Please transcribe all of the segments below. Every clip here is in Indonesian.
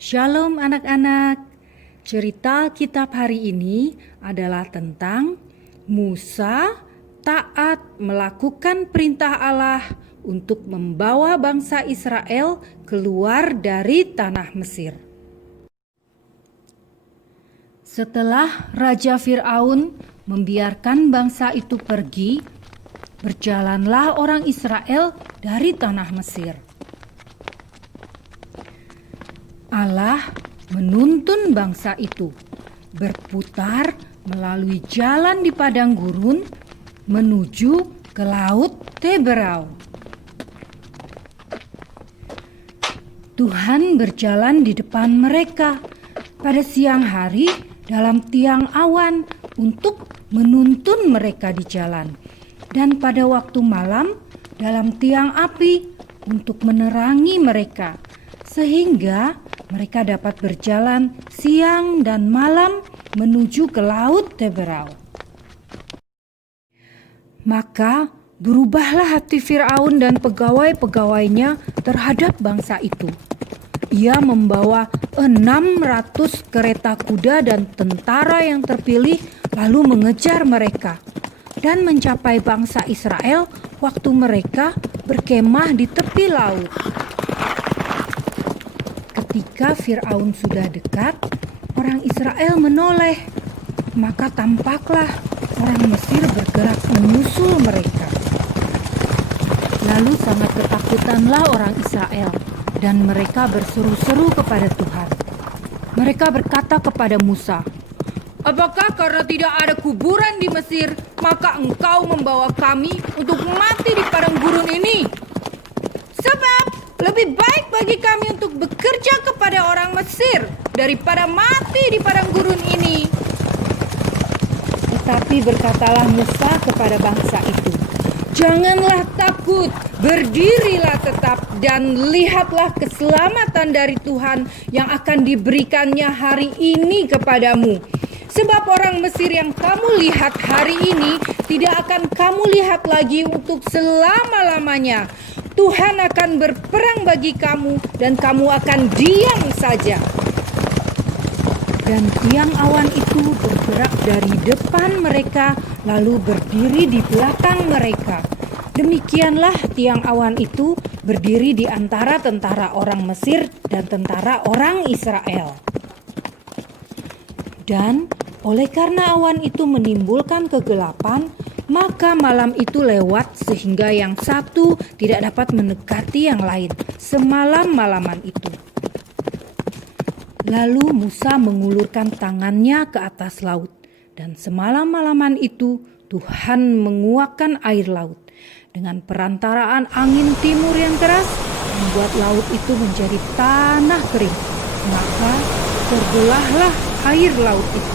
Shalom anak-anak. Cerita Alkitab hari ini adalah tentang Musa taat melakukan perintah Allah untuk membawa bangsa Israel keluar dari tanah Mesir. Setelah Raja Fir'aun membiarkan bangsa itu pergi, berjalanlah orang Israel dari tanah Mesir. Allah menuntun bangsa itu berputar melalui jalan di padang gurun menuju ke laut Teberau. Tuhan berjalan di depan mereka pada siang hari dalam tiang awan untuk menuntun mereka di jalan, dan pada waktu malam dalam tiang api untuk menerangi mereka, sehingga mereka dapat berjalan siang dan malam menuju ke laut Teberau. Maka berubahlah hati Fir'aun dan pegawai-pegawainya terhadap bangsa itu. Ia membawa 600 kereta kuda dan tentara yang terpilih lalu mengejar mereka dan mencapai bangsa Israel waktu mereka berkemah di tepi laut. Ketika Fir'aun sudah dekat, orang Israel menoleh, maka tampaklah orang Mesir bergerak menyusul mereka. Lalu sangat ketakutanlah orang Israel, dan mereka berseru-seru kepada Tuhan. Mereka berkata kepada Musa, "Apakah karena tidak ada kuburan di Mesir, maka engkau membawa kami untuk mati di padang gurun ini? Sebab lebih baik bagi kami untuk bekerja kepada orang Mesir daripada mati di padang gurun ini." Tetapi berkatalah Musa kepada bangsa itu, "Janganlah takut, berdirilah tetap dan lihatlah keselamatan dari Tuhan yang akan diberikannya hari ini kepadamu. Sebab orang Mesir yang kamu lihat hari ini tidak akan kamu lihat lagi untuk selama-lamanya. Tuhan akan berperang bagi kamu dan kamu akan diam saja." Dan tiang awan itu bergerak dari depan mereka lalu berdiri di belakang mereka. Demikianlah tiang awan itu berdiri di antara tentara orang Mesir dan tentara orang Israel. Dan oleh karena awan itu menimbulkan kegelapan, maka malam itu lewat sehingga yang satu tidak dapat mendekati yang lain semalam-malaman itu. Lalu Musa mengulurkan tangannya ke atas laut, dan semalam-malaman itu Tuhan menguakkan air laut. Dengan perantaraan angin timur yang keras, membuat laut itu menjadi tanah kering. Maka terbelahlah air laut itu.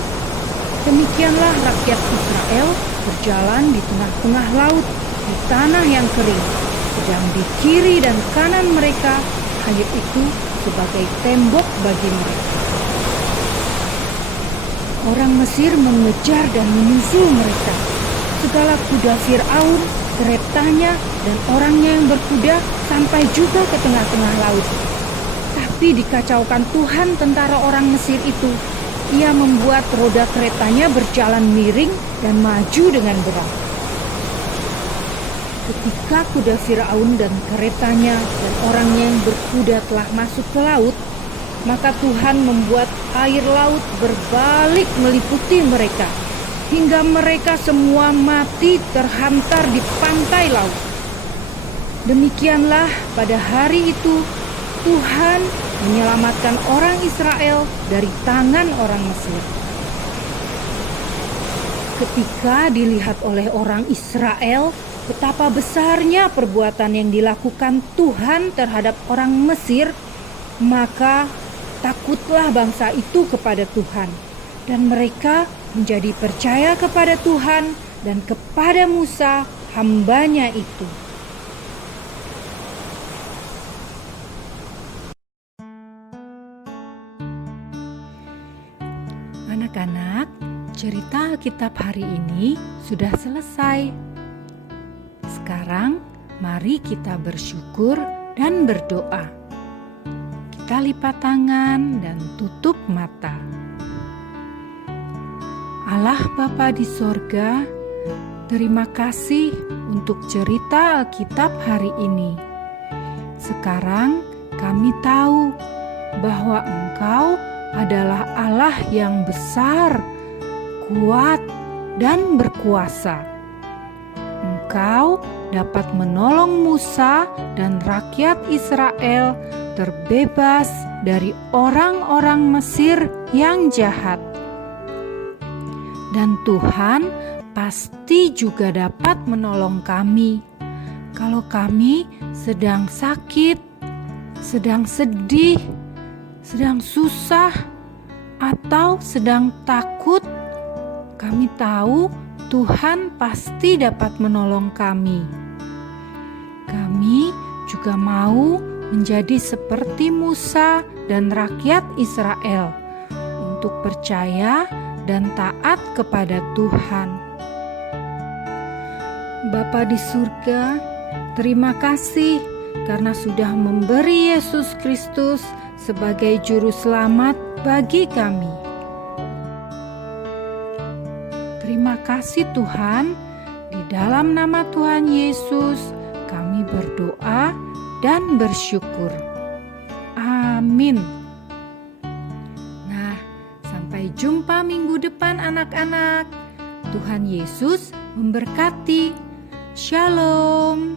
Demikianlah rakyat Israel berjalan di tengah-tengah laut, di tanah yang kering. Sedang di kiri dan kanan mereka, air itu sebagai tembok bagi mereka. Orang Mesir mengejar dan menyusul mereka. Segala kuda Fir'aun, keretanya, dan orangnya yang berkuda sampai juga ke tengah-tengah laut. Tapi dikacaukan Tuhan tentara orang Mesir itu. Ia membuat roda keretanya berjalan miring dan maju dengan berat. Ketika kuda Fir'aun dan keretanya dan orangnya yang berkuda telah masuk ke laut, maka Tuhan membuat air laut berbalik meliputi mereka, hingga mereka semua mati terhantar di pantai laut. Demikianlah pada hari itu Tuhan menyelamatkan orang Israel dari tangan orang Mesir. Ketika dilihat oleh orang Israel betapa besarnya perbuatan yang dilakukan Tuhan terhadap orang Mesir, maka takutlah bangsa itu kepada Tuhan, dan mereka menjadi percaya kepada Tuhan dan kepada Musa hambanya itu. Anak-anak, cerita Alkitab hari ini sudah selesai. Sekarang mari kita bersyukur dan berdoa. kita lipat tangan dan tutup mata. Allah Bapa di sorga, terima kasih untuk cerita Alkitab hari ini. Sekarang kami tahu bahwa Engkau adalah Allah yang besar, kuat, dan berkuasa. Engkau dapat menolong Musa dan rakyat Israel terbebas dari orang-orang Mesir yang jahat. Dan Tuhan pasti juga dapat menolong kami kalau kami sedang sakit, sedang sedih, sedang susah, atau sedang takut. Kami tahu Tuhan pasti dapat menolong kami. Kami juga mau menjadi seperti Musa dan rakyat Israel untuk percaya dan taat kepada Tuhan. Bapa di surga, terima kasih karena sudah memberi Yesus Kristus sebagai juru selamat bagi kami. Terima kasih Tuhan, di dalam nama Tuhan Yesus kami berdoa dan bersyukur. Amin. Sampai jumpa minggu depan anak-anak. Tuhan Yesus memberkati. Shalom.